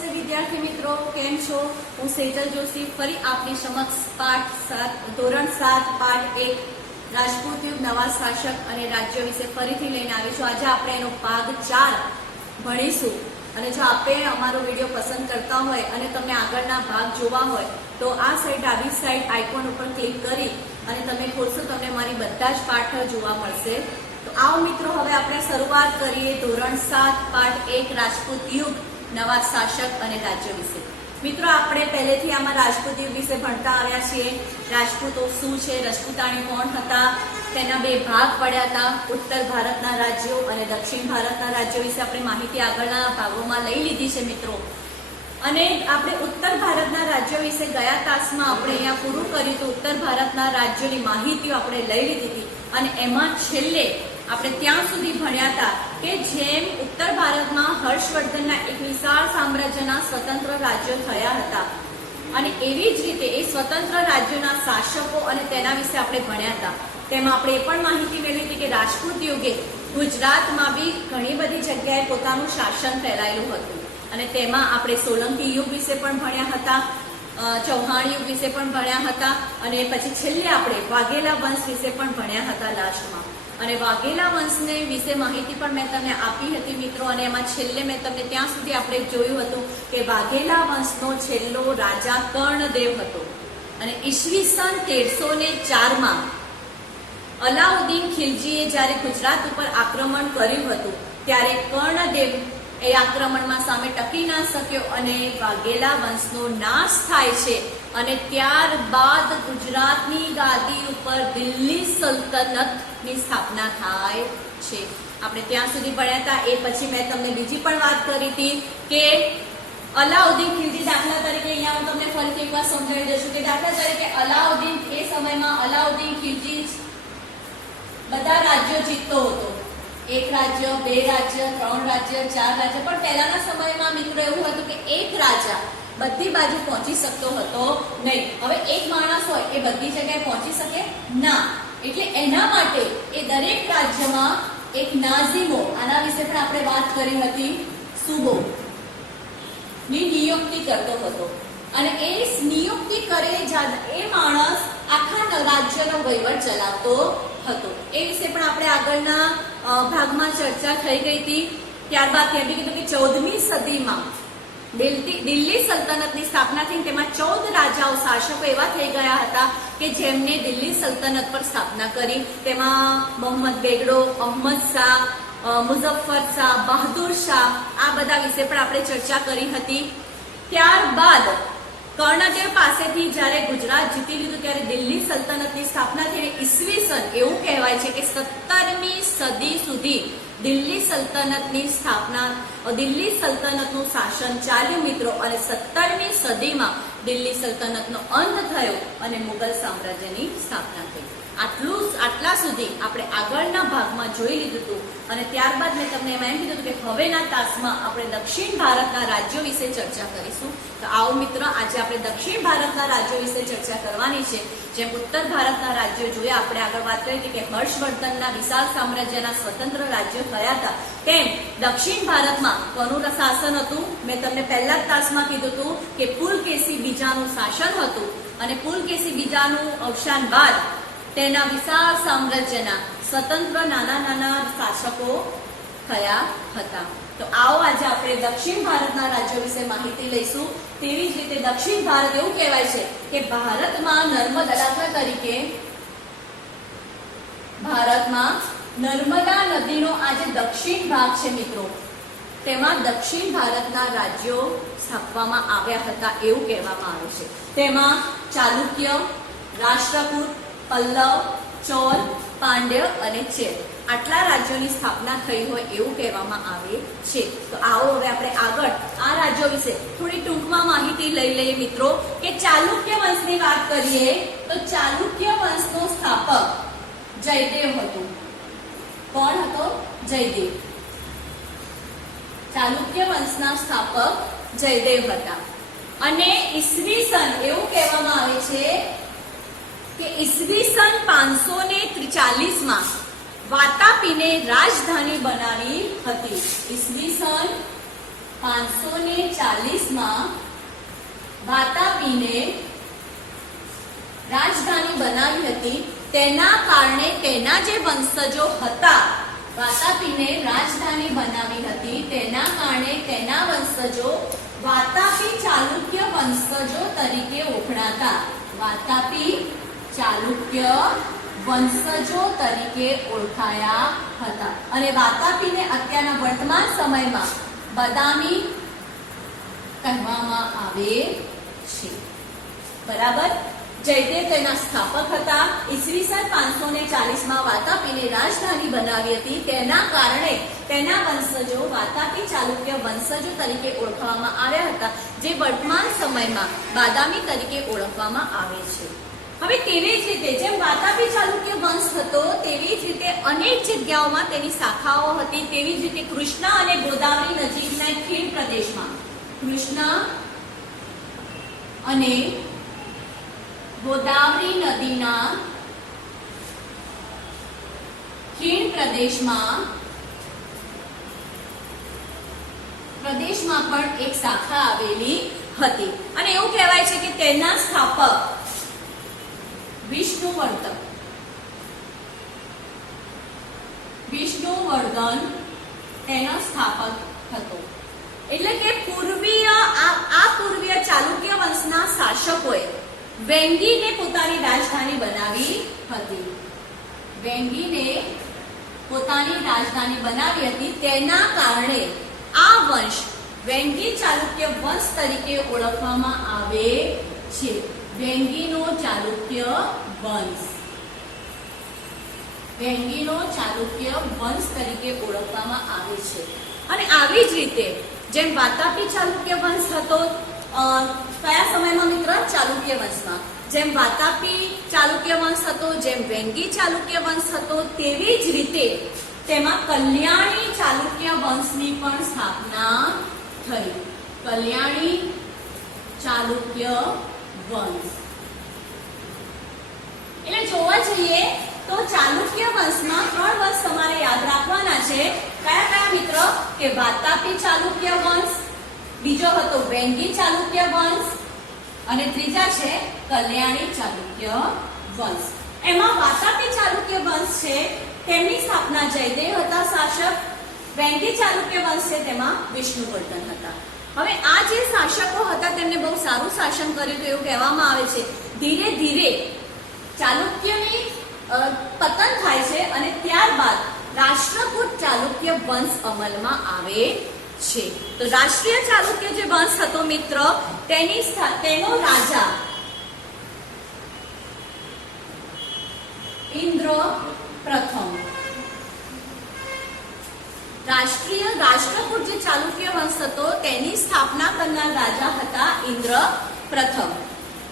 નમસ્તે વિદ્યાર્થી મિત્રો, કેમ છો? હું સેજલ જોશી ફરી આપની સમક્ષ ધોરણ 7 પાઠ 1 રાજપૂત યુગ નવા શાસક અને રાજ્યો વિશે ફરીથી લઈને આવી છું। આજે આપણે એનો ભાગ 4 ભણીશું અને જો આપે અમારો વિડીયો પસંદ કરતા હોય અને તમને આગળના ભાગ જોવા હોય તો આ સાઈડ ડાબી સાઈડ આઇકોન ઉપર ક્લિક કરી અને તમે ખોલશો, તમને મારી બધા જ પાઠ જોવા મળશે। તો આવો મિત્રો, હવે આપણે શરૂઆત કરીએ ધોરણ 7 પાઠ 1 રાજપૂત યુગ નવા શાસક અને રાજ્ય વિશે। મિત્રો, આપણે પહેલેથી આમાં રાજપૂત યુગ વિશે ભણતા આવ્યા છીએ। રાજપૂતો શું છે, રાજપૂતાણી કોણ હતા, તેના બે ભાગ પડ્યા હતા, ઉત્તર ભારતના રાજ્યો અને દક્ષિણ ભારતના રાજ્યો વિશે આપણે માહિતી આગળના ભાગોમાં લઈ લીધી છે મિત્રો। અને આપણે ઉત્તર ભારતના રાજ્યો વિશે ગયા તાસમાં આપણે અહીંયા પૂરું કર્યું તો ઉત્તર ભારતના રાજ્યોની માહિતીઓ આપણે લઈ લીધી હતી અને એમાં છેલ્લે આપણે ત્યાં સુધી ભણ્યા હતા કે જેમ ઉત્તર ભારતમાં હર્ષવર્ધનના એક વિશાળ સામ્રાજ્યના સ્વતંત્ર રાજ્યો થયા હતા અને એવી જ રીતે એ સ્વતંત્ર રાજ્યોના શાસકો અને તેના વિશે આપણે ભણ્યા હતા। તેમાં આપણે એ પણ માહિતી મેળવી હતી કે રાજપૂત યુગે ગુજરાતમાં બી ઘણી બધી જગ્યાએ પોતાનું શાસન ફેલાયેલું હતું અને તેમાં આપણે સોલંકી યુગ વિશે પણ ભણ્યા હતા, ચૌહાણ યુગ વિશે પણ ભણ્યા હતા અને પછી છેલ્લે આપણે વાઘેલા વંશ વિશે પણ ભણ્યા હતા લાસ્ટમાં। અને વાઘેલા વંશને વિશે માહિતી પણ મેં તમને આપી હતી મિત્રો અને એમાં છેલ્લે મેં તમને ત્યાં સુધી આપણે જોયું હતું કે વાઘેલા વંશનો છેલ્લો રાજા કર્ણદેવ હતો અને ઈસવીસન 1304માં અલાઉદ્દીન ખિલજીએ જ્યારે ગુજરાત ઉપર આક્રમણ કર્યું હતું ત્યારે કર્ણદેવ એ આક્રમણમાં સામે ટકી ના શક્યો અને વાઘેલા વંશનો નાશ થાય છે અને ત્યારબાદ ગુજરાતની ગાદી ઉપર દિલ્હી સલ્તનતની સ્થાપના થાય છે। આપણે ત્યાં સુધી ભણ્યા હતા। એ પછી મેં તમને બીજી પણ વાત કરી હતી કે અલાઉદ્દીન ખિલજી, દાખલા તરીકે અહીંયા હું તમને ફરીથી એકવાર સમજાવી દઈશું કે દાખલા તરીકે અલાઉદ્દીન એ સમયમાં અલાઉદ્દીન ખિલજી બધા રાજ્યો જીતતો હતો, 1 રાજ્ય, 2 રાજ્ય, 3 રાજ્ય, 4 રાજ્ય, પણ પહેલાના સમયમાં મિત્રો એવું હતું કે એક રાજા બધી બાજુ પહોંચી શકતો હતો નહીં। હવે એક માણસ હોય એ બધી જગ્યાએ પહોંચી શકે ના, એટલે એના માટે એ દરેક રાજ્યમાં એક નાઝીમો, આના વિશે પણ આપણે વાત કરી હતી, સુબો ની નિયુક્તિ કરતો હતો અને એ નિયુક્તિ કરે એ માણસ આખા રાજ્યનો વહીવટ ચલાવતો હતો। એ વિશે પણ આપણે આગળના ભાગમાં ચર્ચા થઈ ગઈ હતી। ત્યારબાદ ત્યાં બી કીધું કે 14મી સદીમાં દિલ્હી સલ્તનતની સ્થાપના થઈ, તેમાં 14 રાજાઓ, શાસકો એવા થઈ ગયા હતા કે જેમને દિલ્હી સલ્તનત પર સ્થાપના કરી। તેમાં મોહમ્મદ બેગડો, અહમદ શાહ, મુઝફ્ફર શાહ, બહાદુર શાહ, આ બધા વિશે પણ આપણે ચર્ચા કરી હતી। ત્યારબાદ કર્ણદેવ પાસેથી જ્યારે ગુજરાત જીતી લીધું ત્યારે દિલ્હી સલ્તનતની સ્થાપના થઈ અને ઈસવીસન એવું કહેવાય છે કે 17મી સદી સુધી દિલ્હી સલ્તનતની સ્થાપના, દિલ્હી સલ્તનતનું શાસન ચાલ્યું મિત્રો અને 17મી સદીમાં દિલ્હી સલ્તનતનો અંત થયો અને મુગલ સામ્રાજ્યની સ્થાપના થઈ। આટલા સુધી આપણે આગળના ભાગમાં જોઈ લીધું હતું અને ત્યારબાદ મેં તમને એમ કીધું હતું કે હવેના તાસમાં આપણે દક્ષિણ ભારતના રાજ્યો વિશે ચર્ચા કરીશું। તો આવો મિત્રો, આજે આપણે દક્ષિણ ભારતના રાજ્યો વિશે ચર્ચા કરવાની છે। જેમ ઉત્તર ભારતના રાજ્યો જોયા, આપણે આગળ વાત કરી હતી કે હર્ષવર્ધનના વિશાળ સામ્રાજ્યના સ્વતંત્ર રાજ્યો થયા હતા, તેમ દક્ષિણ ભારતમાં કોનું શાસન હતું? મેં તમને પહેલા જ તાસમાં કીધું હતું કે પુલકેશી બીજાનું શાસન હતું અને પુલકેશી બીજાનું અવસાન બાદ તેના વિશાળ સામ્રાજ્યના સ્વતંત્ર નાના શાસકો થયા હતા। તો આવો આજે આપણે દક્ષિણ ભારતના રાજ્યો વિશે માહિતી લઈશું। તેવી જ રીતે દક્ષિણ ભારત એવું કહેવાય છે કે ભારતમાં દાખલા તરીકે ભારતમાં નર્મદા નદીનો આ જે દક્ષિણ ભાગ છે મિત્રો, તેમાં દક્ષિણ ભારતના રાજ્યો સ્થાપવામાં આવ્યા હતા એવું કહેવામાં આવે છે। તેમાં ચાલુક્ય, રાષ્ટ્રકૂટ, પલ્લવ, ચોલ, પાંડ્ય અને ચેર, આટલા રાજ્યોની સ્થાપના થઈ હોય એવું કહેવામાં આવે છે। તો આવો હવે આપણે આગળ આ રાજ્યો વિશે થોડી ટૂંકમાં માહિતી લઈ લઈએ મિત્રો કે ચાલુક્ય વંશની વાત કરીએ તો ચાલુક્ય વંશનો સ્થાપક જયદેવ હતો। કોણ હતો? જયદેવ। ચાલુક્ય વંશના સ્થાપક જયદેવ હતા અને ઈસવીસન એવું કહેવામાં આવે છે કે ઈસવીસન 540માં વાતાપીને રાજધાની બનાવી હતી। ઈસવીસન 540 માં વાતાપીને રાજધાની બનાવી હતી, તેના કારણે તેના જે વંશજો હતા, વાતાપીને રાજધાની બનાવી હતી તેના કારણે તેના વંશજો વાતાપી ચાલુક્ય વંશજો તરીકે ઓળખાતા, વાતાપી ચાલુક્ય વંશજો તરીકે ઓળખાયા હતા. અને વાતાપીને અત્યારના વર્તમાન સમયમાં બદામી કહેવામાં આવે છે. બરાબર. જયદેવ તેના સ્થાપક હતા. ઈસવીસન 540 માં વાતાપીને રાજધાની બનાવી હતી, તેના કારણે તેના વંશજો વાતાપી ચાલુક્ય વંશજો તરીકે ઓળખવામાં આવ્યા હતા, જે વર્તમાન સમયમાં બાદામી તરીકે ઓળખવામાં આવે છે. હવે તેવી જ રીતે જેમ વાતાપી ચાલુક્ય વંશ હતો, તેવી જ રીતે અનેક જગ્યાઓમાં તેની શાખાઓ હતી. તેવી જ રીતે કૃષ્ણ અને ગોદાવરી નજીકના ખીણ પ્રદેશમાં, કૃષ્ણ અને ગોદાવરી નદીના ખીણ પ્રદેશમાં પણ એક શાખા આવેલી હતી. અને એવું કહેવાય છે કે તેના સ્થાપક વિષ્ણુવર્ધન તેનો સ્થાપક હતો. એટલે કે પૂર્વીય ચાલુક્ય વંશના શાસકોએ વેંગીને પોતાની રાજધાની બનાવી હતી. વેંગીને પોતાની રાજધાની બનાવી હતી, તેના કારણે આ વંશ વેંગી ચાલુક્ય વંશ તરીકે ઓળખવામાં આવે છે. વેંગીનો ચાલુક્ય વંશ, વેંગીનો ચાલુક્ય વંશ તરીકે ઓળખવામાં આવે છે. અને આવી જ રીતે જેમ વાતાપી ચાલુક્ય વંશ હતો, કયા સમયમાં મિત્ર? ચાલુક્ય વંશમાં. જેમ વાતાપી ચાલુક્ય વંશ હતો, જેમ વેંગી ચાલુક્ય વંશ હતો, તેવી જ રીતે તેમાં કલ્યાણી ચાલુક્ય વંશની પણ સ્થાપના થઈ. કલ્યાણી ચાલુક્ય વંશ. એટલે જોવા જઈએ તો ચાલુક્ય વંશમાં 3 વંશ તમારે યાદ રાખવાના છે. કયા કયા મિત્ર? કે વાતાપી ચાલુક્ય વંશ, બીજો હતો વેંગી ચાલુક્ય વંશ અને ત્રીજા છે કલ્યાણી ચાલુક્ય વંશ. એમાં વાતાપી ચાલુક્ય વંશ છે, તેમની સ્થાપના જયદેવ હતા શાસક. વેંગી ચાલુક્ય વંશ છે, તેમાં વિષ્ણુવર્ધન હતા. હવે આ જે શાસકો હતા તેમને બહુ સારું શાસન કર્યું હતું એવું કહેવામાં આવે છે. ધીરે ધીરે ચાલુક્યની પતન થાય છે અને ત્યારબાદ રાષ્ટ્રકૂટ ચાલુક્ય વંશ અમલમાં આવે છે. તો રાષ્ટ્રીય ચાલુક્ય જે વંશ હતો મિત્ર, તેનો રાજા ઇન્દ્ર પ્રથમ. રાષ્ટ્રકૂટ જે ચાલુક્ય વંશ હતો તેની સ્થાપના કરનાર રાજા હતા ઇન્દ્ર પ્રથમ.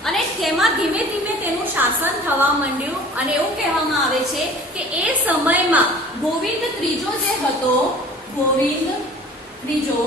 અને તેમાં ધીમે ધીમે તેનું શાસન થવા માંડ્યું અને એવું કહેવામાં આવે છે કે એ સમયમાં ગોવિંદ ત્રીજો જે હતો, ગોવિંદ ત્રીજો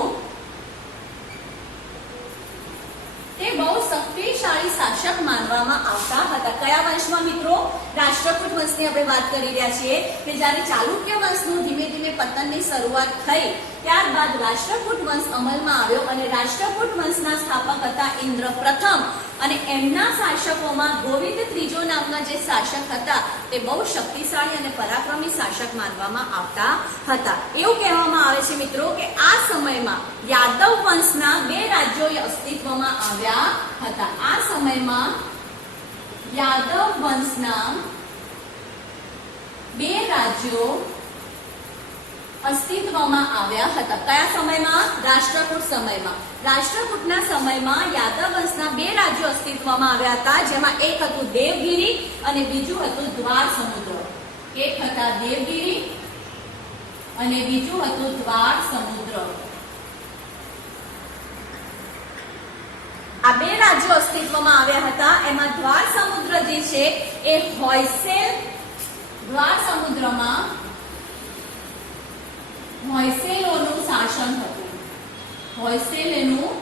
તે બહુ શક્તિશાળી શાસક માનવામાં આવતા હતા. કયા વંશમાં મિત્રો? રાષ્ટ્રકૂટ વંશની આપણે વાત કરી રહ્યા છીએ. કે જ્યારે ચાલુક્ય વંશનું ધીમે ધીમે પતનની શરૂઆત થઈ, ત્યારબાદ રાષ્ટ્રકૂટ વંશ અમલમાં આવ્યો અને રાષ્ટ્રકૂટ વંશના સ્થાપક હતા ઇન્દ્ર પ્રથમ. અને એમના શાસકોમાં ગોવિંદ ત્રીજો નામના જે શાસક હતા તે બહુ શક્તિશાળી અને પરાક્રમી શાસક માનવામાં આવતા હતા. એવું કહેવામાં આવે છે મિત્રો કે આ સમયમાં યાદવ વંશના 2 રાજ્યો અસ્તિત્વમાં આવ્યા હતા. આ સમયમાં યાદવ વંશના 2 રાજ્યો અસ્તિત્વમાં આવ્યા હતા. કયા સમયમાં? રાષ્ટ્રકૂટ સમયમાં. રાષ્ટ્રકૂટના સમયમાં યાદવ વંશના 2 રાજ્યો અસ્તિત્વમાં આવ્યા હતા, જેમાં એક હતું દેવગિરી અને બીજું હતું દ્વાર સમુદ્ર. એક હતા દેવગિરી અને બીજું હતું દ્વાર સમુદ્ર. આ 2 રાજ્યો અસ્તિત્વમાં આવ્યા હતા. એમાં દ્વાર સમુદ્ર જે છે એ હોયસેલ, દ્વાર સમુદ્રમાં હોયસેલોનું શાસન હતું. હોયસેલનું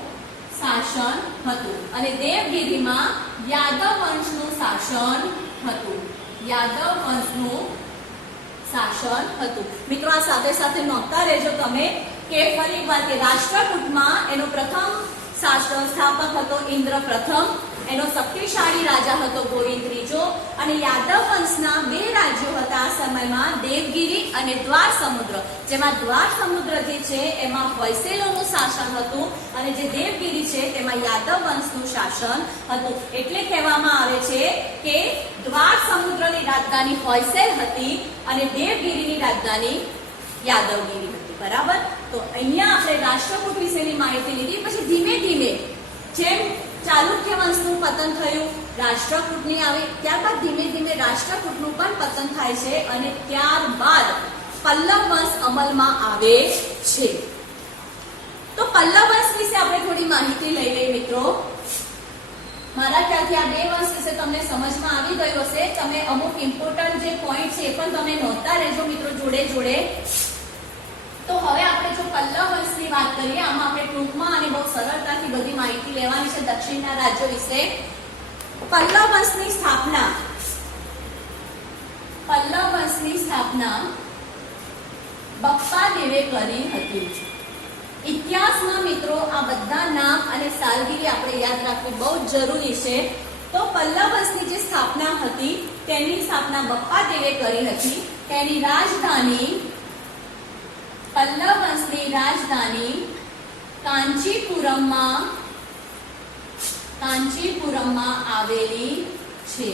શાસન હતું અને દેવગિરીમાં યાદવ વંશનું શાસન હતું. યાદવ વંશનું શાસન હતું. મિત્રો આ સાથે સાથે નોંધતા રહેજો તમે કે ફરી એકવાર કે રાષ્ટ્રકૂટમાં એનો પ્રથમ સ્થાપક હતો ઇન્દ્ર પ્રથમ, એનો શક્તિશાળી રાજા હતો ગોવિંદ ત્રીજો, અને યાદવ વંશના બે રાજ્યો હતા આ સમયમાં દેવગિરી અને દ્વાર સમુદ્ર, જેમાં દ્વાર સમુદ્ર જે છે એમાં હોયસેલોનું શાસન હતું અને જે દેવગિરી છે તેમાં યાદવ વંશનું શાસન હતું. એટલે કહેવામાં આવે છે કે દ્વાર સમુદ્રની રાજધાની હોયસેલ હતી અને દેવગિરીની રાજધાની યાદવગીરી હતી. બરાબર. તો અહીંયા આપણે રાષ્ટ્રકૂટ વિશેની માહિતી લીધી. પછી ધીમે ધીમે જેમ ચાલુક્ય વંશનું પતન થયું, રાષ્ટ્રકૂટની આવી, ત્યારબાદ ધીમે ધીમે રાષ્ટ્રકૂટનું પણ પતન થાય છે અને ત્યારબાદ પલ્લવ વંશ અમલમાં આવે છે. તો પલ્લવ વંશ વિશે આપણે થોડી માહિતી લઈ લઈએ મિત્રો. મારા ખ્યાલથી આ બે વંશ વિશે તમને સમજમાં આવી ગયું હશે. તમે અમુક ઇમ્પોર્ટન્ટ જે પોઈન્ટ છે એ પણ તમે નોંધતા રહેજો મિત્રો જોડે જોડે. તો હવે આપણે જો પલ્લવ વંશની વાત કરીએ, આમાં આપણે ટૂંકમાં અને બહુ સરળતાથી બધી માહિતી લેવાની છે દક્ષિણના રાજ્યો વિશે. પલ્લવ વંશની સ્થાપના બપ્પા દેવે કરી હતી. ઇતિહાસમાં મિત્રો આ બધા નામ અને સાલગીરી આપણે યાદ રાખવી બહુ જ જરૂરી છે. તો પલ્લવ વંશની જે સ્થાપના હતી તેની સ્થાપના બપ્પા દેવે કરી હતી. તેની રાજધાની, પલ્લવ વંશની રાજધાની કાંચીપુરમમાં આવેલી છે.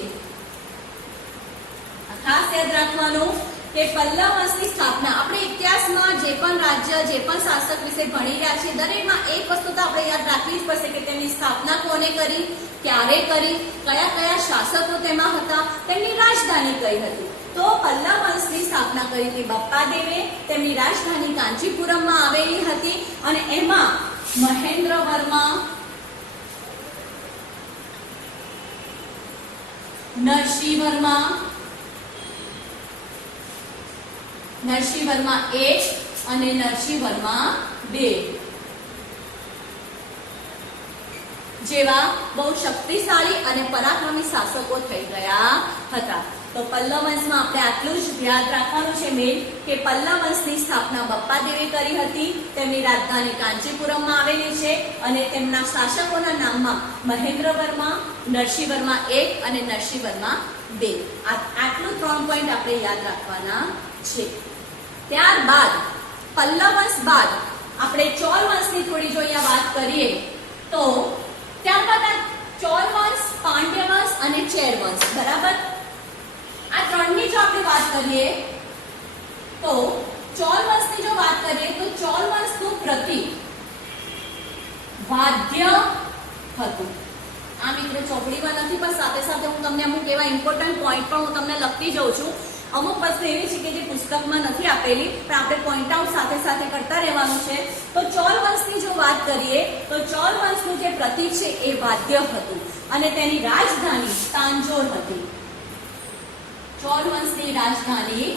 ખાસ યાદ રાખવાનું કે પલ્લવ વંશની સ્થાપના આપણે ઇતિહાસમાં જે પણ રાજ્ય, જે પણ શાસક વિશે ભણી રહ્યા છીએ દરેકમાં એક વસ્તુ તો આપણે યાદ રાખવી જ પડશે કે તેમની સ્થાપના કોને કરી, ક્યારે કરી, કયા કયા શાસકો તેમાં હતા, તેમની રાજધાની કઈ હતી. તો પલ્લવ વંશની સ્થાપના કરી હતી બપ્પા દેવે. તેમની રાજધાની કાંચીપુરમમાં આવેલી હતી અને એમાં મહેન્દ્રવર્મા, નરસિંહવર્મા 1 અને નરસિંહવર્મા 2 જેવા બહુ શક્તિશાળી અને પરાક્રમી શાસકો થઈ ગયા હતા. તો પલ્લવ વંશમાં આપણે આટલું જ યાદ રાખવાનું છે મેન કે પલ્લવ વંશની સ્થાપના બપ્પા દેવે કરી હતી. તેમની રાજધાની કાંચીપુરમમાં આવેલી છે અને તેમના શાસકોના નામમાં મહેન્દ્રવર્મા, નરસિંહવર્મા 1 અને નરસિંહવર્મા 2. આટલું 3 પોઈન્ટ આપણે યાદ રાખવાના છે. ત્યારબાદ પલ્લવ વંશ બાદ આપણે ચોલ વંશની થોડી જો અહીંયા વાત કરીએ તો ત્યારબાદ આ ચોલ વંશ, પાંડ્ય વંશ અને ચેર વંશ. બરાબર. આ ત્રણની જો આપણે વાત કરીએ તો ચોલ વંશની જો વાત કરીએ તો ચોલ વંશનું પ્રતીક વાદ્ય હતું. આ મિત્રો ચોપડીમાં નથી પણ સાથે સાથે હું તમને અમુક એવા ઇમ્પોર્ટન્ટ પોઈન્ટ પણ હું તમને લખતી જાઉં છું. અમુક વસ્તુ એવી છે કે જે પુસ્તકમાં નથી આપેલી પણ આપણે પોઈન્ટ આઉટ સાથે સાથે કરતા રહેવાનું છે. તો ચોલ વંશની જો વાત કરીએ તો ચોલ વંશનું જે પ્રતીક છે એ વાદ્ય હતું અને તેની રાજધાની તાંજોર હતી. ચોલ વંશની રાજધાની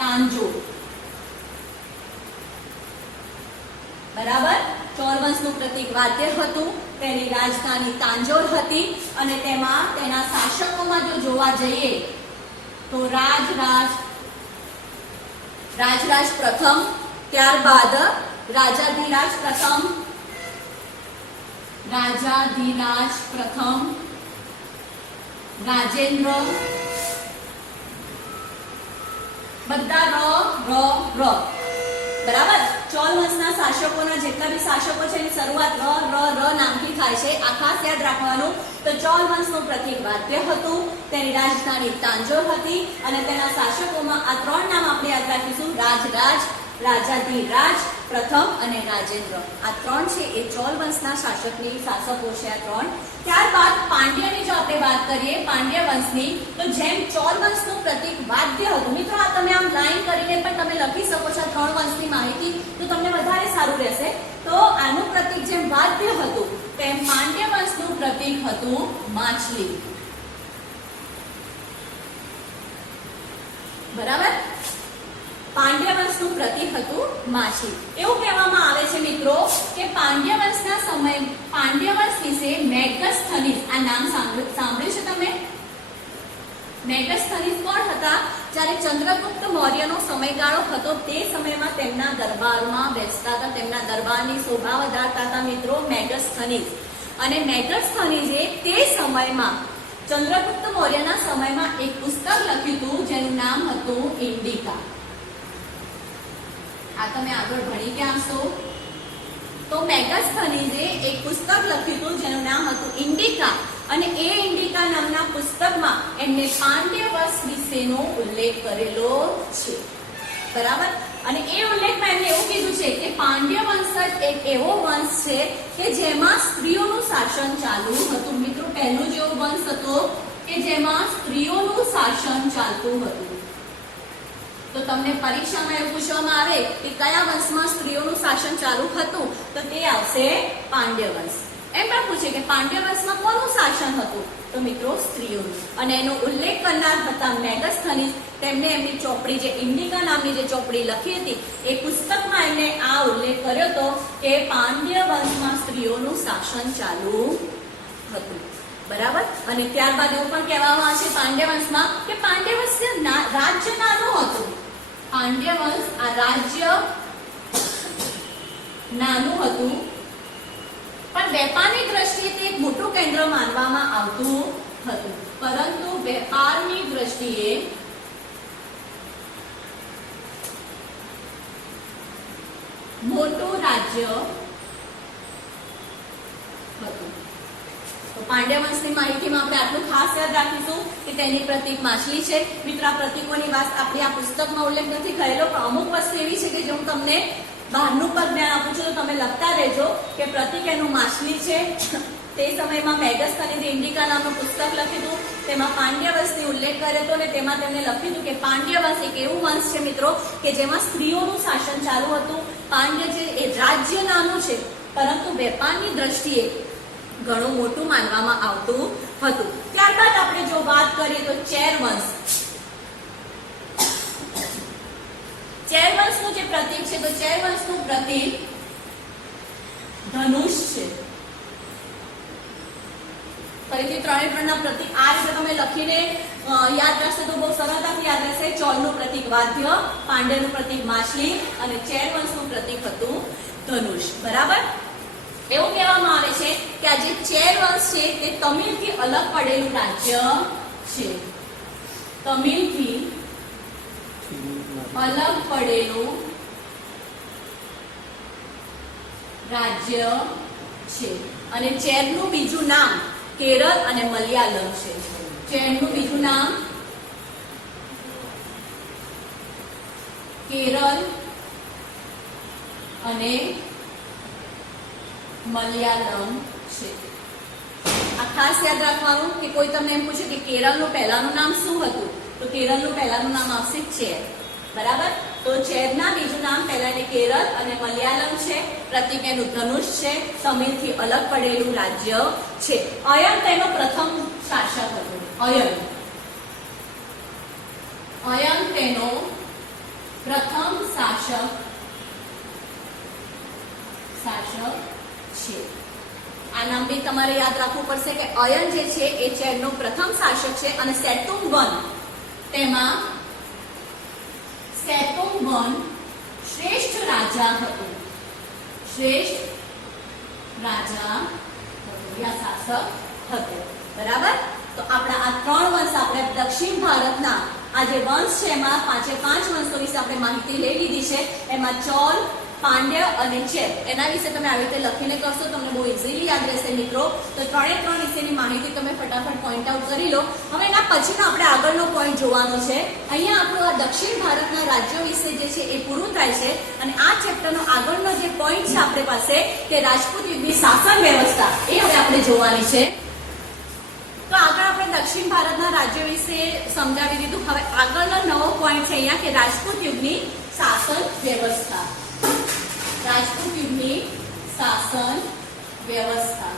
તાંજોર. બરાબર. ચોલ વંશનું પ્રતીક વાદ્ય હતું, તેની રાજધાની તાંજોર હતી અને તેમાં તેના શાસકોમાં જો જોવા જઈએ તો રાજરાજ પ્રથમ, ત્યારબાદ રાજાધિરાજ પ્રથમ, રાજેન્દ્ર, બધા ર. બરાબર. ચોલ વંશના શાસકોના જેટલા બી શાસકો છે એની શરૂઆત ર નામથી થાય છે. આ ખાસ યાદ રાખવાનું. તો ચોલ વંશનું પ્રતીક વાદ્ય હતું, તેની રાજધાની તાંજોર હતી અને તેના શાસકોમાં આ 3 નામ આપણે યાદ રાખીશું: રાજરાજ, રાજાધિરાજ પ્રથમ અને રાજેન્દ્ર. આ 3 છે એ ચોલ વંશના શાસકો છે. આ 3. ત્યારબાદ પાંડ્યની જો આપણે વાત કરીએ, પાંડ્ય વંશની, તો જેમ ચોલ વંશનું પ્રતીક વાદ્ય હતું, મિત્રો આ તમે આમ લાઈન કરીને પણ તમે લખી શકો છો 3 વંશની માહિતી, તો તમને વધારે સારું રહેશે. તો આનું પ્રતીક જેમ વાદ્ય હતું તેમ પાંડ્ય વંશનું પ્રતીક હતું માછલી. બરાબર. પાંડ્ય વંશનું પ્રતીક હતું માછલી. એવું કહેવામાં આવે છે મિત્રો કે પાંડ્ય વંશ વિશે મેગસ્થનીસ આ નામ સાંભળ્યું છે તમે? મેગસ્થનીઝ કોણ હતા? જ્યારે ચંદ્રગુપ્ત મૌર્યનો સમયગાળો હતો તે સમયમાં તેમના દરબારમાં બેસતા હતા, તેમના દરબારની શોભા વધારતા હતા મિત્રો મેગસ્થનીઝ. અને મેગસ્થનીઝે તે સમયમાં ચંદ્રગુપ્ત મૌર્યના સમયમાં એક પુસ્તક લખ્યું હતું જેનું નામ હતું ઇન્ડિકા. આ તમે આગળ ભણી ગયા છો. તો મેગસ્થનીઝે એક પુસ્તક લખ્યું હતું જેનું નામ હતું ઇન્ડિકા, અને એ ઇન્ડિકા નામના પુસ્તકમાં એમને પાંડ્ય વંશ વિશેનો ઉલ્લેખ કરેલો છે. બરાબર. અને એ ઉલ્લેખમાં એમને એવું કીધું છે કે પાંડ્ય વંશ જ એક એવો વંશ છે કે જેમાં સ્ત્રીઓનું શાસન ચાલુ હતું. મિત્રો પહેલું જેવો વંશ હતો કે જેમાં સ્ત્રીઓનું શાસન ચાલતું હતું. તો તમને પરીક્ષામાં એવું પૂછવામાં આવે કે કયા વંશમાં સ્ત્રીઓનું શાસન ચાલુ હતું, તો તે આવશે પાંડ્ય વંશ. એમ પણ પૂછે કે પાંડ્ય વંશમાં કોનું શાસન હતું, તો મિત્રો સ્ત્રીઓનું. અને એનો ઉલ્લેખ કરનાર હતા મેગસ્થનીઝ. તેમને એમની ચોપડી જે ઇન્ડિકા નામની જે ચોપડી લખી હતી એ પુસ્તકમાં એમને આ ઉલ્લેખ કર્યો હતો કે પાંડ્ય વંશમાં સ્ત્રીઓનું શાસન ચાલુ હતું. બરાબર. અને ત્યારબાદ એવું પણ કહેવામાં આવે છે પાંડ્ય વંશમાં કે પાંડ્ય વંશ રાજ્ય નાનું હતું. પાંડ્ય વંશ આ રાજ્ય નાનું હતું, પણ વેપારની દ્રષ્ટિએ તે એક મોટું કેન્દ્ર માનવામાં આવતું હતું. પરંતુ વેપારની દ્રષ્ટિએ મોટું રાજ્ય હતું. તો પાંડ્ય વંશની માહિતીમાં આપણે આટલું ખાસ યાદ રાખીશું કે તેની પ્રતીક માછલી છે. મિત્ર, આ પ્રતીકોની વાત આપણી આ પુસ્તકમાં ઉલ્લેખ નથી થયેલો, પણ અમુક વસ્તુ એવી છે કે જે હું તમને બહારનું પર જ્ઞાન આપું છું, તો તમે લખતા રહેજો કે પ્રતીક એનું માછલી છે. તે સમયમાં મેગસ્થનીઝે ઇન્ડિકા નામનું પુસ્તક લખ્યું હતું, તેમાં પાંડ્ય વંશની ઉલ્લેખ કર્યો હતો, અને તેમાં તેમણે લખ્યું હતું કે પાંડ્ય વંશ એક એવું વંશ છે મિત્રો કે જેમાં સ્ત્રીઓનું શાસન ચાલુ હતું. પાંડ્ય છે એ રાજ્ય નાનું છે, પરંતુ વેપારની દ્રષ્ટિએ ઘણું મોટું માનવામાં આવતું હતું. ત્યારબાદ આપણે જો વાત કરીએ તો ચેર વંશ. ચેર વંશનું જે પ્રતીક છે, તો ચેર વંશનું પ્રતીક ધનુષ છે. ફરીથી ત્રણે ત્રણના પ્રતીક આ રીતે તમે લખીને યાદ રાખશો તો બહુ સરળતાથી યાદ રહેશે. ચોલનું પ્રતીક વાદ્ય, પાંડ્યનું પ્રતીક માછલી અને ચેર વંશનું પ્રતીક હતું ધનુષ. બરાબર. એવું કહેવામાં આવે છે કે આ જે ચેર વંશ છે તે તમિલથી અલગ પડેલું રાજ્ય છે. તમિલથી અલગ પડેલું રાજ્ય છે. અને ચેરનું બીજું નામ કેરળ અને મલયાલમ છે. ચેરનું બીજું નામ કેરળ અને મલયાલમ છે. આ ખાસ યાદ રાખવાનું કે કોઈ તમને એમ પૂછે કે કેરળનું પહેલાનું નામ શું હતું, તો કેરળનું પહેલાનું નામ આવશે ચેર. બરાબર. તો ચેરના બીજું નામ પહેલાને કેરળ અને મલયાલમ છે. પ્રતીક એનું ધનુષ છે. તમિલથી અલગ પડેલું રાજ્ય છે. અયન તેનો પ્રથમ શાસક હતો. અયન તેનો પ્રથમ શાસક છે. આ નામ બી તમારે યાદ રાખવું પડશે કે અયન જે છે એ ચેરનો પ્રથમ શાસક છે. અને સેતુંગવન, તેમાં સેતુંગવન શ્રેષ્ઠ રાજા હતો. શ્રેષ્ઠ રાજા યા શાસક હતો. બરાબર. તો આપણા આ ત્રણ વંશ આપણે દક્ષિણ ભારતના આ જે વંશ છે એમાં પાંચે પાંચ વંશો વિશે આપણે માહિતી લઈ લીધી છે. એમાં ચોલ, પાંડ્ય અને ચેર, એના વિશે તમે આવી રીતે લખીને કરશો તમને બહુ ઇઝીલી યાદ રહેશે મિત્રો. તો ત્રણે ત્રણ વિશેની માહિતી તમે ફટાફટ પોઈન્ટ આઉટ કરી લો. હવે એના પછીનો આપણે આગળનો પોઈન્ટ જોવાનો છે. અહીંયા આપણું આ દક્ષિણ ભારતના રાજ્યો વિશે જે છે એ પૂરું થાય છે. અને આ ચેપ્ટરનો આગળનો જે પોઈન્ટ છે આપણી પાસે કે રાજપૂત યુગની શાસન વ્યવસ્થા, એ હવે આપણે જોવાની છે. તો આગળ આપણે દક્ષિણ ભારતના રાજ્યો વિશે સમજાવી દીધું. હવે આગળનો નવો પોઈન્ટ છે અહીંયા કે રાજપૂત યુગની શાસન વ્યવસ્થા. રાજપૂત યુગની શાસન વ્યવસ્થા.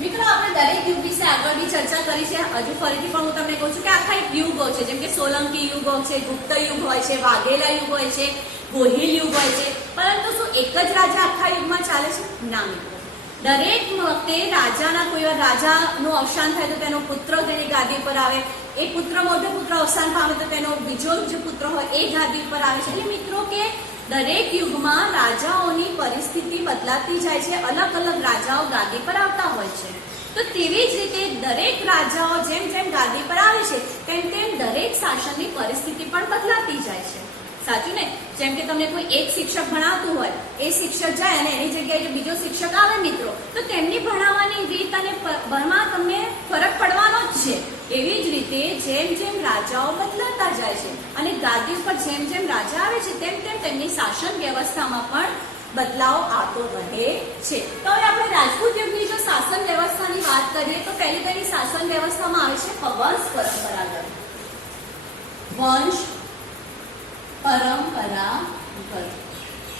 મિત્રો, આપણે દરેક યુગ વિશે આગળની ચર્ચા કરી છે. હજુ ફરીથી પણ હું તમને કહું છું કે આખા એક યુગો છે, જેમ કે સોલંકી યુગો છે, ગુપ્ત યુગ હોય છે, વાઘેલા યુગ હોય છે, ગોહિલ યુગ હોય છે. પરંતુ શું એક જ રાજા આખા યુગમાં ચાલે છે? ના મિત્રો. દરેક વખતે રાજાના કોઈ વાર રાજાનું અવસાન થાય તો તેનો પુત્ર તેની ગાદી પર આવે, એ પુત્ર મોટો પુત્ર અવસાન પામે તો તેનો બીજો જે પુત્ર હોય એ ગાદી પર આવે છે. એટલે મિત્રો કે દરેક યુગમાં રાજાઓની પરિસ્થિતિ બદલાતી જાય છે, અલગ અલગ રાજાઓ ગાદી પર આવતા હોય છે. તો તેવી જ રીતે દરેક રાજાઓ જેમ જેમ ગાદી પર આવે છે તેમ તેમ દરેક શાસનની પરિસ્થિતિ પણ બદલાતી જાય છે. સાચું ને? જેમ કે તમને કોઈ એક શિક્ષક ભણાવતું હોય, એ શિક્ષક જાય અને એની જગ્યાએ જો બીજો શિક્ષક આવે મિત્રો, તો તેમની ભણાવવાની રીત અને ભણવામાં તમને ફરક પડવાનો જ છે. એવી જ રીતે જેમ જેમ રાજાઓ બદલાતા જાય છે અને ગાદી પર જેમ જેમ રાજા આવે છે તેમ તેમ તેમની શાસન વ્યવસ્થામાં પણ બદલાવ આવતો રહે છે. તો હવે આપણે રાજપૂત યુગની જો શાસન વ્યવસ્થાની વાત કરીએ તો પહેલી શાસન વ્યવસ્થામાં આવે છે વંશ પરંપરાગત. વંશ પરંપરાગત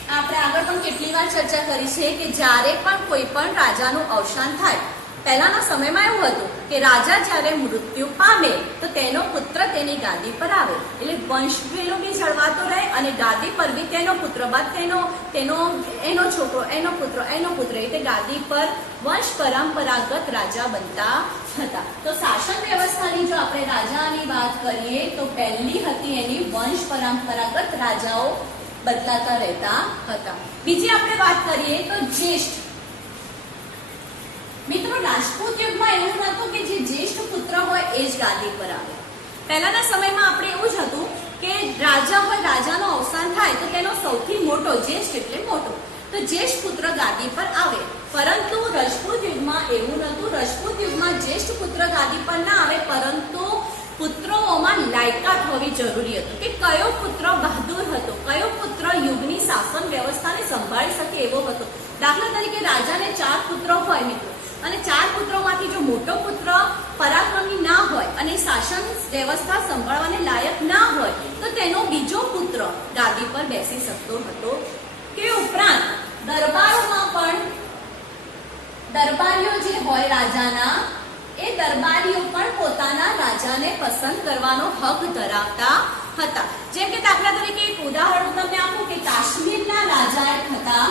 આપણે આગળ પણ કેટલી વાર ચર્ચા કરી છે કે જ્યારે પણ કોઈ પણ રાજાનું અવસાન થાય, પહેલાના સમયમાં એવું હતું કે રાજા જ્યારે મૃત્યુ પામે તો તેનો પુત્ર તેની ગાદી પર આવે, એટલે વંશ પેલો બી જળવાતો રહે અને ગાદી પર બી તેનો પુત્ર બાદ એનો છોકરો, એનો પુત્ર એ ગાદી પર વંશ પરંપરાગત રાજા બનતા હતા. તો શાસન વ્યવસ્થાની જો આપણે રાજાની વાત કરીએ તો પહેલી હતી એની વંશ પરંપરાગત રાજાઓ બદલાતા રહેતા હતા. બીજી આપણે વાત કરીએ તો જ્યેષ્ઠ. મિત્રો રાજપૂત યુગમાં એવું નહોતું કે જે જ્યેષ્ઠ પુત્ર હોય એ જ ગાદી પર આવે. પહેલાના સમયમાં આપણે એવું જ હતું કે રાજા હોય, રાજાનો અવસાન થાય તો તેનો સૌથી મોટો, જ્યેષ્ઠ એટલે મોટો, તો જ્યેષ્ઠ પુત્ર ગાદી પર આવે. પરંતુ રજપૂત યુગમાં એવું નહોતું. રજપૂત યુગમાં જ્યેષ્ઠ પુત્ર ગાદી પર ના આવે, પરંતુ પુત્રોમાં લાયકાત હોવી જરૂરી હતું કે કયો પુત્ર બહાદુર હતો, કયો પુત્ર યુગની શાસન વ્યવસ્થાને સંભાળી શકે એવો હતો. દાખલા તરીકે રાજાને 4 પુત્રો હોય મિત્રો, અને 4 પુત્રોમાંથી જો મોટો પુત્ર પરાક્રમી ના હોય અને શાસન વ્યવસ્થા સંભાળવાને લાયક ના હોય તો તેનો બીજો પુત્ર ગાદી પર બેસી શકતો હતો. કે ઉપરાંત દરબારોમાં પણ દરબારીઓ જે હોય રાજાના, એ દરબારીઓ પણ પોતાના રાજાને પસંદ કરવાનો હક ધરાવતા હતા. જેમ કે દાખલા તરીકે એક ઉદાહરણ તમને આપું કે કાશ્મીરના રાજા એક હતા.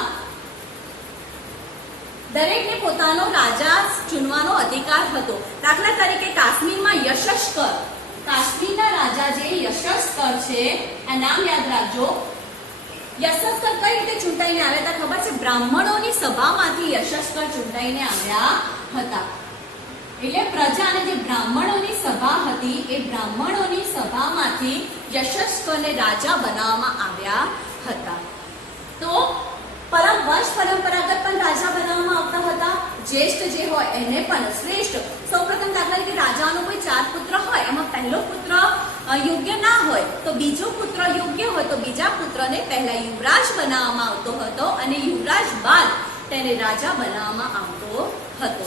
દરેકને પોતાનો રાજા ચૂનવાનો અધિકાર હતો. દાખલા તરીકે કાશ્મીરમાં યશસ્કર, કાશ્મીરના રાજા જે યશસ્કર છે, આ નામ યાદ રાખજો. યશસ્કર કઈ રીતે ચૂંટાઈને આવ્યા હતા ખબર છે? બ્રાહ્મણોની સભામાંથી યશસ્કર ચૂંટાઈને આવ્યા હતા. એટલે પ્રજા અને જે બ્રાહ્મણોની સભા હતી એ બ્રાહ્મણોની સભામાંથી યશસ્કરને રાજા બનાવવામાં આવ્યા હતા. તો વંશ પરંપરાગત પણ રાજા બનાવવામાં આવતા હતા. જ્યેષ્ઠ જે હોય એને પણ શ્રેષ્ઠ. સૌપ્રથમ દાખલા તરીકે રાજાનો કોઈ 4 પુત્ર હોય, એમાં પહેલો પુત્ર યોગ્ય ના હોય તો બીજો પુત્ર યોગ્ય હોય તો બીજા પુત્રને પહેલા યુવરાજ બનાવવામાં આવતો હતો અને યુવરાજ બાદ તેને રાજા બનાવવામાં આવતો હતો.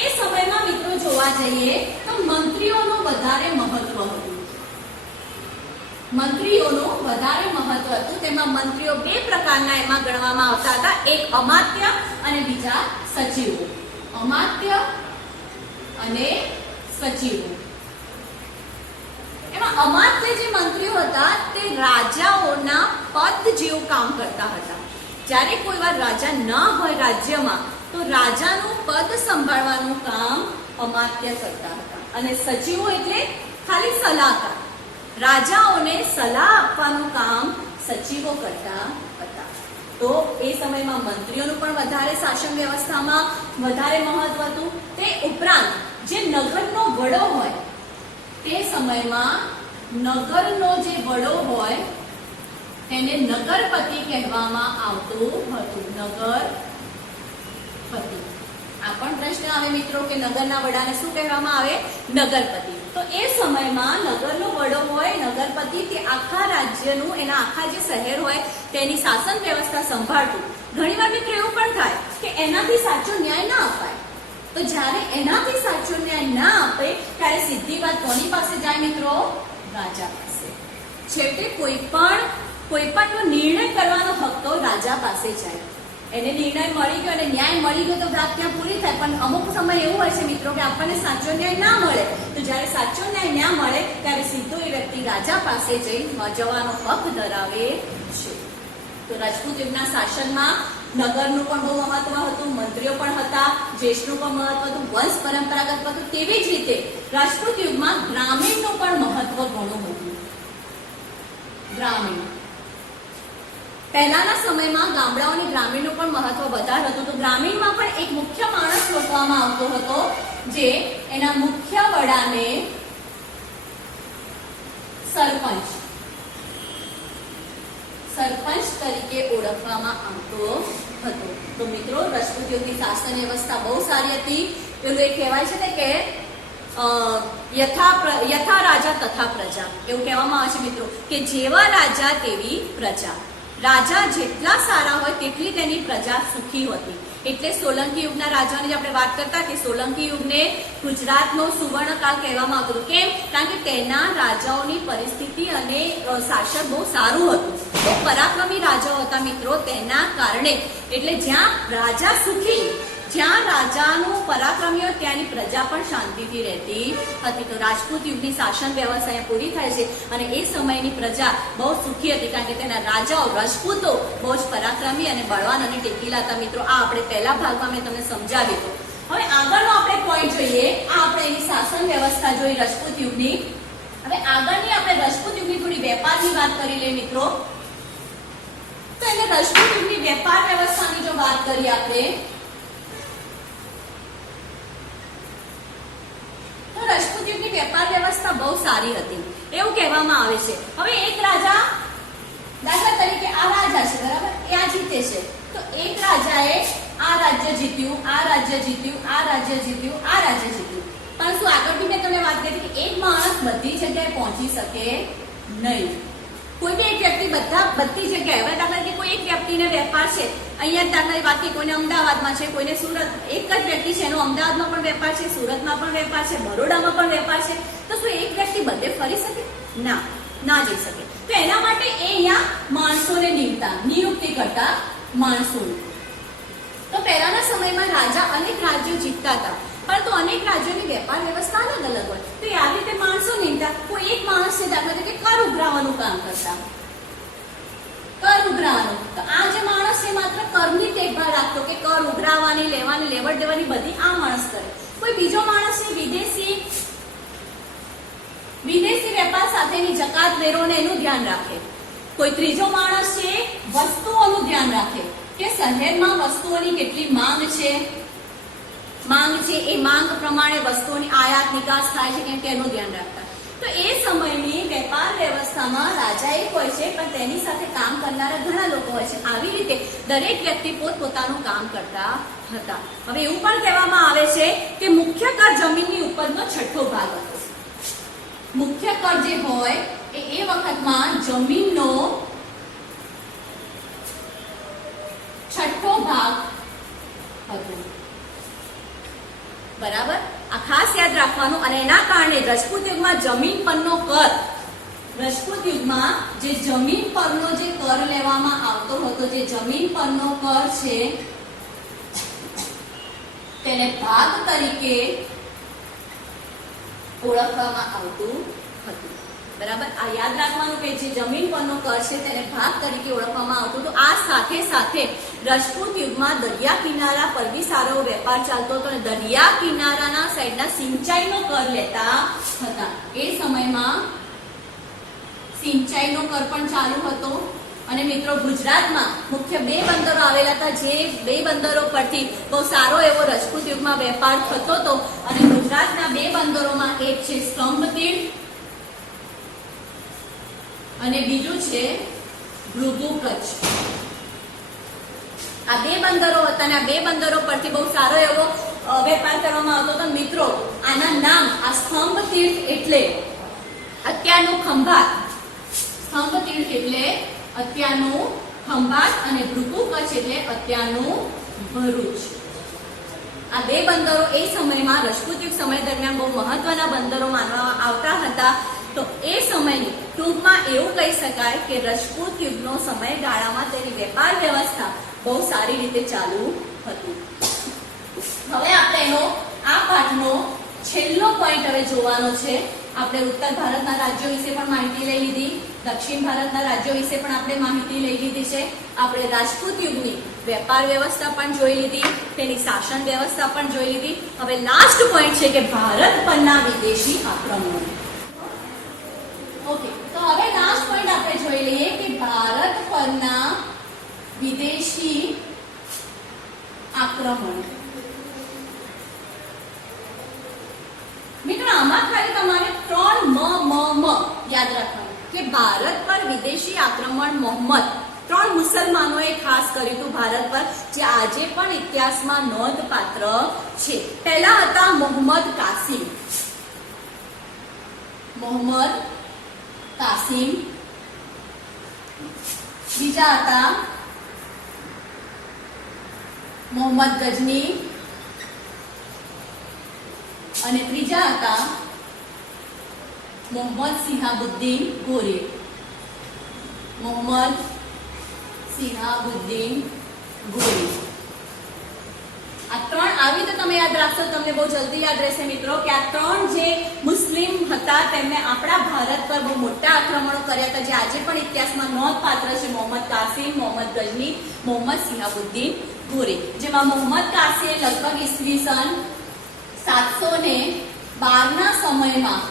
એ સમયમાં મિત્રો જોવા જઈએ તો મંત્રીઓનું વધારે મહત્વ હતું. મંત્રીઓનું વધારે મહત્વ હતું. તેમાં મંત્રીઓ 2 પ્રકારના એમાં ગણવામાં આવતા હતા, એક અમાત્ય અને બીજા સચિવો. અમાત્ય અને સચિવો. એમાં અમાત્ય જે મંત્રીઓ હતા તે રાજાઓના પદ જેવું કામ કરતા હતા. જ્યારે કોઈ વાર રાજા ન હોય રાજ્યમાં તો રાજાનું પદ સંભાળવાનું કામ અમાત્ય કરતા હતા. અને સચિવો એટલે ખાલી સલાહકાર, રાજાઓને સલાહ આપવાનું કામ સચિવો કરતા હતા. તો એ સમયમાં મંત્રીઓનું પણ વધારે શાસન વ્યવસ્થામાં વધારે મહત્વ હતું. તે ઉપરાંત જે નગરનો વડો હોય, તે સમયમાં નગરનો જે વડો હોય તેને નગરપતિ કહેવામાં આવતું હતું. નગરપતિ. આ પણ પ્રશ્ન આવે મિત્રો કે નગરના વડાને શું કહેવામાં આવે? નગરપતિ. તો એ સમયમાં નગરનો વડો હોય, નગરપતિ, તે આખા રાજ્યનું, એના આખા જે શહેર હોય તેની શાસન વ્યવસ્થા સંભાળતું. ઘણીવાર મિત્રો એવું પણ થાય કે એનાથી સાચો ન્યાય ના અપાય. તો જ્યારે એનાથી સાચો ન્યાય ના આપે ત્યારે સીધી વાત કોની પાસે જાય મિત્રો? રાજા પાસે. છેવટે કોઈ પણ નિર્ણય કરવાનો હક તો રાજા પાસે જાય. એને નિર્ણય મળી ગયો અને ન્યાય મળી ગયો તો વાત ત્યાં પૂરી થાય. પણ અમુક સમય એવું હોય છે મિત્રો કે આપણને સાચો ન્યાય ના મળે, તો જ્યારે સાચો ન્યાય ના મળે ત્યારે સીધો એ વ્યક્તિ રાજા પાસે જવાનો હક ધરાવે છે. તો રાજપૂત યુગના શાસનમાં નગરનું પણ બહુ મહત્વ હતું, મંત્રીઓ પણ હતા, જ્યેષ્ઠનું પણ મહત્વ હતું, વંશ પરંપરાગત હતું. તેવી જ રીતે રાજપૂત યુગમાં ગ્રામીણનું પણ મહત્વ ઘણું હતું. ગ્રામીણ પહેલાના સમયમાં ગામડાઓ અને ગ્રામીણનું પણ મહત્વ વધારે હતું. તો ગ્રામીણમાં પણ એક મુખ્ય માણસ સોંપવામાં આવતો હતો, જે એના મુખ્ય વડાને સરપંચ તરીકે ઓળખવામાં આવતો હતો. તો મિત્રો રાજપૂત યુગની શાસન વ્યવસ્થા બહુ સારી હતી. પેલું એક કહેવાય છે ને કે યથા રાજા તથા પ્રજા, એવું કહેવામાં આવે છે મિત્રો કે જેવા રાજા તેવી પ્રજા. રાજા જેટલા સારા હોય તેટલી તેની પ્રજા સુખી હતી. એટલે સોલંકી યુગના રાજાની આપણે વાત કરતા કે સોલંકી યુગને ગુજરાતનો સુવર્ણકાળ કહેવામાં આવતો. કેમ? કારણ કે તેના રાજાઓની પરિસ્થિતિ અને શાસન બહુ સારું હતું. બહુ પરાક્રમી રાજાઓ હતા મિત્રો. તેના કારણે એટલે જ્યાં રાજા સુખી, જ્યાં રાજાનું પરાક્રમી હોય ત્યાંની પ્રજા પણ શાંતિથી રહેતી હતી. તો રાજપૂત યુગની શાસન વ્યવસ્થા પૂરી થાય છે અને એ સમયની પ્રજા બહુ સુખી હતી, કારણ કે તેના રાજાઓ રાજપૂતો બહુ જ પરાક્રમી અને બળવાન અને ટેકીલા હતા. મિત્રો આ આપણે પહેલા ભાગમાં મેં તમને સમજાવ્યું હતું. હવે આગળનો આપણે પોઈન્ટ જોઈએ. આ આપણે એની શાસન વ્યવસ્થા જોઈ રાજપૂત યુગની. હવે આગળની આપણે રાજપૂત યુગની થોડી વેપારની વાત કરી લઈએ મિત્રો. તો એટલે રાજપૂત યુગની વેપાર વ્યવસ્થાની જો વાત કરીએ આપણે, રાજપૂત યુગની વેપાર વ્યવસ્થા બહુ સારી હતી એવું કહેવામાં આવે છે. હવે એક રાજા, દાખલા તરીકે આ રાજા છે બરાબર, એ આ જીતે છે. તો એક રાજાએ આ રાજ્ય જીત્યું, આ રાજ્ય જીત્યું, આ રાજ્ય જીત્યું, આ રાજ્ય જીત્યું. પણ શું આગળ બી મેં તમને વાત કરી કે એક માણસ બધી જગ્યાએ પહોંચી શકે નહીં. કોઈ બી એક વ્યક્તિ બધી જગ્યાએ, હવે દાખલા કે કોઈ એક વ્યક્તિને વેપાર છે, અહીંયા દાખલા વાત કે કોઈને અમદાવાદમાં છે, કોઈને સુરત, એક જ વ્યક્તિ છે એનો અમદાવાદમાં પણ વેપાર છે, સુરતમાં પણ વેપાર છે, બરોડામાં પણ વેપાર છે. તો શું એક વ્યક્તિ બધે ફરી શકે? ના જઈ શકે. તો એના માટે એ અહીંયા માણસોને નિયુક્તિ કરતા માણસો. તો પહેલાના સમયમાં રાજા અનેક રાજ્યો જીતતા હતા, પરંતુ અનેક રાજ્યોની વેપાર વ્યવસ્થા અલગ અલગ હોય. તો એ આવી રીતે માણસો નિમતા. કોઈ એક માણસને દાખલા તરીકે કર ઉઘરાવાનું કામ કરતા, કર ઉઘરાવાનું. તો આ જે માણસ છે માત્ર કરની દેખભાળ રાખતો કે કર ઉઘરાવાની, લેવાની, લેવડ દેવાની બધી આ માણસ કરે. કોઈ બીજો માણસ છે વિદેશી વેપાર સાથેની જકાત વેરોને એનું ધ્યાન રાખે. કોઈ ત્રીજો માણસ છે વસ્તુઓનું ધ્યાન રાખે કે શહેરમાં વસ્તુઓની કેટલી માંગ છે, એ માંગ પ્રમાણે વસ્તુઓની આયાત નિકાસ થાય છે કે તેનું ધ્યાન રાખતા. તો એ સમયની વેપાર વ્યવસ્થામાં રાજા એક હોય છે, પણ તેની સાથે કામ કરનારા ઘણા લોકો હોય છે. આવી રીતે દરેક વ્યક્તિ પોતપોતાનું કામ કરતા હતા. હવે એવું પણ કહેવામાં આવે છે કે મુખ્ય કર જમીનની ઉપરનો છઠ્ઠો ભાગ હતો. મુખ્ય કર જે હોય એ વખતમાં જમીનનો છઠ્ઠો ભાગ હતો. બરાબર, આ ખાસ યાદ રાખવાનું. અને એના કારણે રાજપૂત યુગમાં જમીન પરનો કર, રાજપૂત યુગમાં જે જમીન પરનો જે કર લેવામાં આવતો હતો, જે જમીન પરનો કર છે તેને ભાગ તરીકે ઓળખવામાં આવતું હતું. બરાબર, આ યાદ રાખવાનું કે જે જમીન પરનો કર છે તેને ભાગ તરીકે ઓળખવામાં આવતું હતું. આ સાથે સાથે રાજપૂત યુગમાં દરિયા કિનારા પર બી સારો વેપાર ચાલતો હતો અને દરિયા કિનારાના સાઈડના સિંચાઈનો કર લેતા હતા. એ સમયમાં સિંચાઈનો કર પણ ચાલુ હતો. અને મિત્રો ગુજરાતમાં મુખ્ય 2 બંદરો આવેલા હતા, જે 2 બંદરો પરથી બહુ સારો એવો રાજપૂત યુગમાં વેપાર થતો હતો. અને ગુજરાતના 2 બંદરોમાં એક છે સ્તંભતીર્થ અને બીજું છે ભૃગુ કચ્છ. આ 2 બંદરો હતા અને આ 2 બંદરો પરથી બહુ સારો એવો વેપાર કરવામાં આવતો હતો. મિત્રો આના નામ, આ સ્તંભતીર્થ એટલે અત્યારનું ખંભાત, સ્તંભતીર્થ એટલે અત્યારનું ખંભાત અને ભૃગુ કચ્છ એટલે અત્યારનું ભરૂચ. આ 2 બંદરો એ સમયમાં રાજપૂત યુગ સમય દરમિયાન બહુ મહત્વના બંદરો માનવામાં આવતા હતા. તો એ સમયની ટૂંકમાં એવું કહી શકાય કે રાજપૂત યુગનો સમયગાળામાં તેની વેપાર વ્યવસ્થા બહુ સારી રીતે ચાલુ હતી. હવે આપણે એનો આ પાઠનો છેલ્લો પોઈન્ટ હવે જોવાનો છે. આપણે ઉત્તર ભારતના રાજ્યો વિશે પણ માહિતી લઈ લીધી, દક્ષિણ ભારતના રાજ્યો વિશે પણ આપણે માહિતી લઈ લીધી છે. આપણે રાજપૂત યુગની વેપાર વ્યવસ્થા પણ જોઈ લીધી, તેની શાસન વ્યવસ્થા પણ જોઈ લીધી. હવે લાસ્ટ પોઈન્ટ છે કે ભારત પરના વિદેશી આક્રમણો. ઓકે, તો હવે લાસ્ટ પોઈન્ટ આપણે જોઈ લઈએ કે ભારત પરના વિદેશી આક્રમણ. મિત્રો આમાં ખાલી તમારે 3 મ યાદ રાખવાનું કે ભારત પર વિદેશી આક્રમણ મોહમ્મદ 3 મુસલમાનોએ ખાસ કર્યું હતું ભારત પર, જે આજે પણ ઇતિહાસમાં નોંધપાત્ર છે. પહેલા હતા મોહમ્મદ કાસિમ. મોહમ્મદ કાસિમ. બીજા હતા મોહમ્મદ ગજની અને ત્રીજા હતા મોહમ્મદ સિહાબુદ્દીન ગોરે. મોહમ્મદ સિહાબુદ્દીન ગોરે. આ 3 આવી તો તમે યાદ રાખશો, તમને બહુ જલ્દી યાદ રહેશે મિત્રો કે આ 3 જે મુસ્લિમ હતા તેમને આપણા ભારત પર બહુ મોટા આક્રમણો કર્યા હતા, જે આજે પણ ઇતિહાસમાં નોંધપાત્ર છે. મોહમ્મદ કાસિમ, મોહમ્મદ ગજની, મોહમ્મદ સિહાબુદ્દીન ગોરે. જેમાં મોહમ્મદ કાસિમે લગભગ ઈસવીસન 712 ના સમયમાં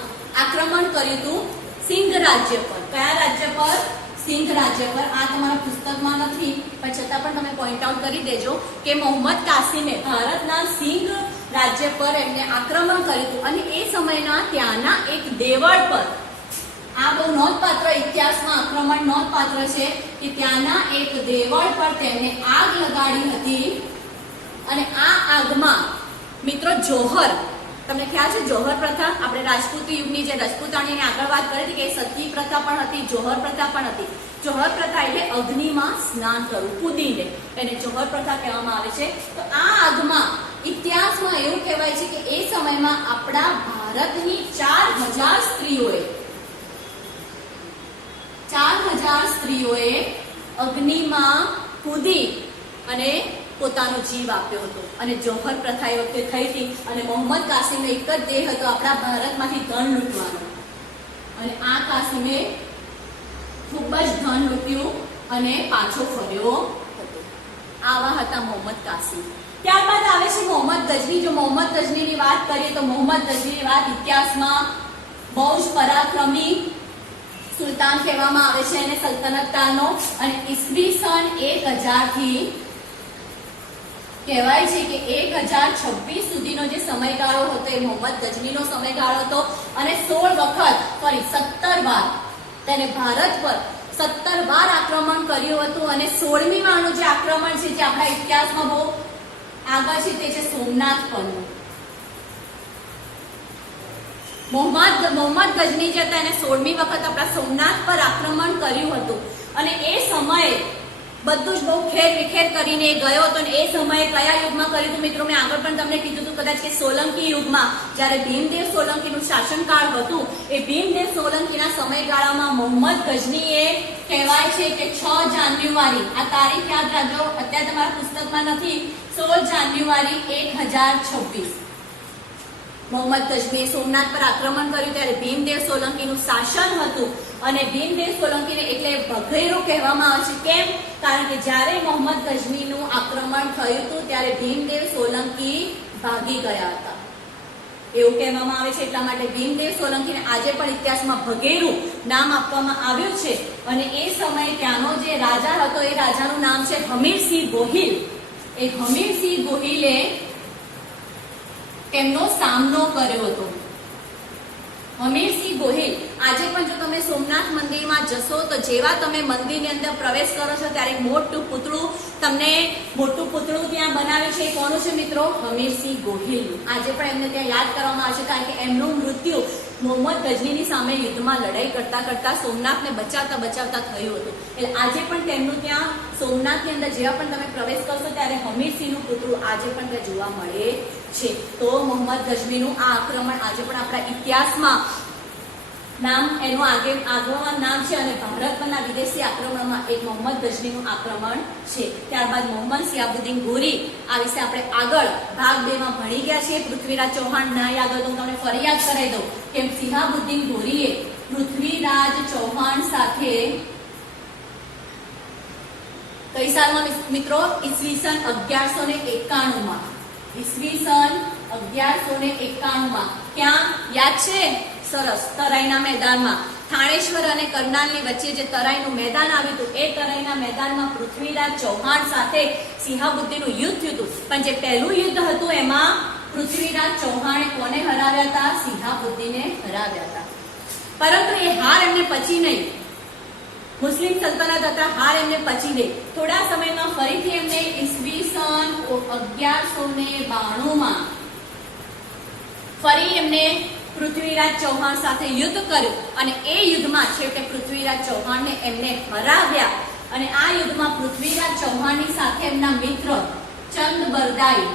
આક્રમણ કર્યું હતું સિંધ રાજ્ય પર. કયા રાજ્ય પર? સિંધ રાજ્ય પર. આ તમારા પુસ્તકમાં નથી પણ છતાં પણ તમે પોઈન્ટ આઉટ કરી દેજો કે મોહમ્મદ કાસિમે ભારતના સિંધ રાજ્ય પર એમને આક્રમણ કર્યું હતું અને એ સમયના ત્યાંના એક દેવળ પર, આ બહુ નોંધપાત્ર ઇતિહાસમાં આક્રમણ નોંધપાત્ર છે કે ત્યાંના એક દેવળ પર તેમણે આગ લગાડી હતી અને આ આગમાં મિત્રો જોહર, તમને ખ્યાલ છે જોહર પ્રથા? આપણે રાજપૂત યુગની જે રજપૂતાણીની આગળ વાત કરી હતી કે સતી પ્રથા પણ હતી, જોહર પ્રથા પણ હતી. જોહર પ્રથા એટલે અગ્નિમાં સ્નાન કરવું, કૂદીને, એને જોહર પ્રથા કહેવામાં આવે છે. તો આ આગમાં ઇતિહાસમાં એવું કહેવાય છે કે એ સમયમાં આપણા ભારતની 4000 સ્ત્રીઓએ અગ્નિમાં કૂદી અને પોતાનો જીવ આપ્યો હતો. અને જોહર પ્રથા એ વખતે થઈ હતી અને મોહમ્મદ કાસિમનો એક જ ધ્યેય હતો આપણા ભારતમાંથી ધન લૂંટવાનો. અને આ કાસિમે ખૂબ જ ધન લૂંટ્યું અને પાછો ફર્યો હતો. આવા હતા મોહમ્મદ કાસિમ. ત્યારબાદ આવે છે મોહમ્મદ ગજની. જો મોહમ્મદ ગજનીની વાત કરીએ તો મોહમ્મદ ગજનીની વાત ઇતિહાસમાં બહુ જ પરાક્રમી સુલતાન કહેવામાં આવે છે એને સલ્તનત કાળનો. અને ઈસવીસન 1000 થી કહેવાય છે કે 1026 સુધીનો જે સમયગાળો હતો એ મોહમ્મદ ગજનીનો સમયગાળો હતો. અને 16 વખત ફરી 17 વાર તેને ભારત પર 17 વાર આક્રમણ કર્યું હતું. અને 16મી વારનું જે આક્રમણ છે જે આપણા ઇતિહાસમાં બહુ આગળ છે તે છે સોમનાથ પરનું. મોહમ્મદ ગજની જે હતા એને 16મી વખત આપણા સોમનાથ પર આક્રમણ કર્યું હતું. અને એ સમયે બધું જ બહુ ખેર વિખેર કરીને ગયો હતો. અને એ સમયે કયા યુગમાં કર્યું હતું મિત્રો? મેં આગળ પણ તમને કીધું હતું કદાચ કે સોલંકી યુગમાં, જ્યારે ભીમદેવ સોલંકીનું શાસનકાળ હતું. એ ભીમદેવ સોલંકીના સમયગાળામાં મોહમ્મદ ગજનીએ કહેવાય છે કે 6 જાન્યુઆરી, આ તારીખ યાદ રાખજો, અત્યારે તમારા પુસ્તકમાં નથી, 16 જાન્યુઆરી 1026 મોહમ્મદ ગજનીએ સોમનાથ પર આક્રમણ કર્યું. ત્યારે ભીમદેવ સોલંકીનું શાસન હતું. અને ભીમદેવ સોલંકીને એટલે ભગૈરું કહેવામાં આવે છે. કેમ? કારણ કે જ્યારે મોહમ્મદ ગજનીનું આક્રમણ થયું હતું ત્યારે ભીમદેવ સોલંકી ભાગી ગયા હતા, એવું કહેવામાં આવે છે. એટલા માટે ભીમદેવ સોલંકીને આજે પણ ઇતિહાસમાં ભગેરું નામ આપવામાં આવ્યું છે. અને એ સમયે ત્યાંનો જે રાજા હતો એ રાજાનું નામ છે હમીરસિંહ ગોહિલ. એ હમીરસિંહ ગોહિલે તેમનો સામનો કર્યો હતો. હમીરસિંહ ગોહિલ આજે પણ જો તમે સોમનાથ મંદિરમાં જશો તો જેવા તમે મંદિરની અંદર પ્રવેશ કરો છો ત્યારે મોટું પૂતળું ત્યાં બનાવ્યું છે. કોનું છે મિત્રો? હમીરસિંહ ગોહિલનું. આજે પણ એમને ત્યાં યાદ કરવામાં આવશે કારણ કે એમનું મૃત્યુ મોહમ્મદ ગજનીની સામે યુદ્ધમાં લડાઈ કરતા કરતા સોમનાથને બચાવતા થયું હતું. એટલે આજે પણ તેમનું ત્યાં સોમનાથની અંદર જેવા પણ તમે પ્રવેશ કરશો ત્યારે હમીરસિંહનું પુતળું આજે પણ ત્યાં જોવા મળે છે. તો મોહમ્મદ ગજનીનું આ આક્રમણ આજે પણ આપણા ઇતિહાસમાં નામ એનું આગળનું નામ છે અને ભારત પરના વિદેશી આક્રમણમાં એક મોહમ્મદ ગઝનીનું આક્રમણ છે. ત્યારબાદ મોહમ્મદ સિયાબુદ્દીન ગોરી આ વિશે આપણે આગળ ભાગ 2 માં ભણી ગયા છીએ. પૃથ્વીરાજ ચૌહાણ ના યાદ હોય તો હું તમને ફરી યાદ કરાવી દઉં કે સિયાબુદ્દીન ગોરીએ પૃથ્વીરાજ ચૌહાણ સાથે કઈ સાલમાં મિત્રો? ઈસવીસન 1191 માં. ઈસવીસન 1191 માં ક્યાં યાદ છે? સરસ. તરાઈના મેદાનમાં થાણેશ્વર અને કરનાલની વચ્ચે જે તરાઈનું મેદાન આવ્યું હતું એ તરાઈના મેદાનમાં પૃથ્વીરાજ ચૌહાણ સાથે સિંહાબુદ્દીનનું યુદ્ધ થયું હતું. પણ જે પહેલું યુદ્ધ હતું એમાં પૃથ્વીરાજ ચૌહાણે કોને હરાવ્યા હતા? સિંહાબુદ્દીને હરાવ્યા હતા. પરંતુ એ હાર એમને પચી નહીં. મુસ્લિમ સલ્તનત હતા, હાર એમને પચી નહીં. થોડા સમયમાં ફરીથી એમને ઈસવીસન 1192 માં ફરી એમને પૃથ્વીરાજ ચૌહાણ સાથે યુદ્ધ કર્યું અને એ યુદ્ધમાં છેવટે પૃથ્વીરાજ ચૌહાણને એમને હરાવ્યા. અને આ યુદ્ધમાં પૃથ્વીરાજ ચૌહાણની સાથે એમના મિત્ર ચંદ બરદાઈ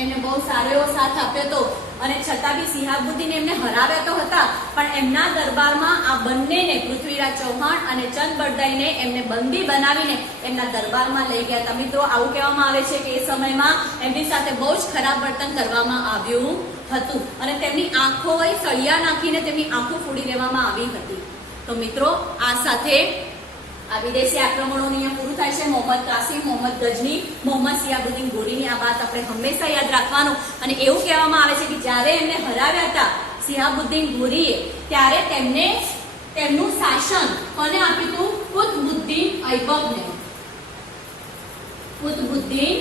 એમને બહુ સારો એવો સાથ આપ્યો હતો. અને છતાં બી સિંહાબુદ્દીન એમને હરાવ્યા તો હતા પણ એમના દરબારમાં આ બંનેને પૃથ્વીરાજ ચૌહાણ અને ચંદ બરદાઈને એમને બંદી બનાવીને એમના દરબારમાં લઈ ગયા હતા. મિત્રો આવું કહેવામાં આવે છે કે એ સમયમાં એમની સાથે બહુ જ ખરાબ વર્તન કરવામાં આવ્યું હતું અને તેમની આંખો સળિયા નાખીને તેમની આંખો ફોડી લેવામાં આવી હતી. તો મિત્રો આ સાથે આ વિદેશી આક્રમણોની અહીંયા પૂરું થાય છે. મોહમ્મદ કાસિમ, મોહમ્મદ ગઝની, મોહમ્મદ સિયાબુદ્દીન ગોરીની આ વાત આપણે હંમેશા યાદ રાખવાનું. અને એવું કહેવામાં આવે છે કે જ્યારે એમને હરાવ્યા હતા સિયાબુદ્દીન ગોરીએ ત્યારે તેમને તેમનું શાસન કોને આપ્યું હતું? કુતબુદ્દીન ઐબકને. કુતબુદ્દીન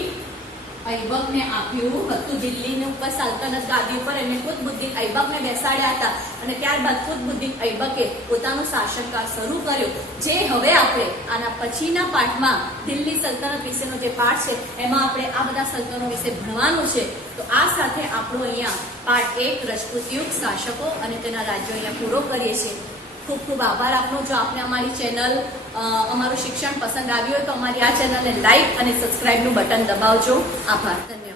ઐબકને આપ્યું હતું. દિલ્હીની ઉપર સલ્તનત ગાદી ઉપર એમને કુતબુદ્દીન ઐબકને બેસાડ્યા હતા અને ત્યારબાદ કુતબુદ્દીન ઐબકે પોતાનો શાસનકાળ શરૂ કર્યો. જે હવે આપણે આના પછીના પાઠમાં દિલ્હી સલ્તનત વિશેનો જે પાઠ છે એમાં આપણે આ બધા સલ્તનો વિશે ભણવાનું છે. તો આ સાથે આપણો અહીંયા પાઠ 1 રજપૂત યુગ, શાસકો અને તેના રાજ્યો અહીંયા પૂરો કરીએ છીએ. ખૂબ ખૂબ આભાર આપનો. જો આપને અમારી ચેનલ અમારું શિક્ષણ પસંદ આવ્યું હોય તો અમારી આ ચેનલને લાઈક અને સબસ્ક્રાઇબનું બટન દબાવજો. આભાર. ધન્યવાદ.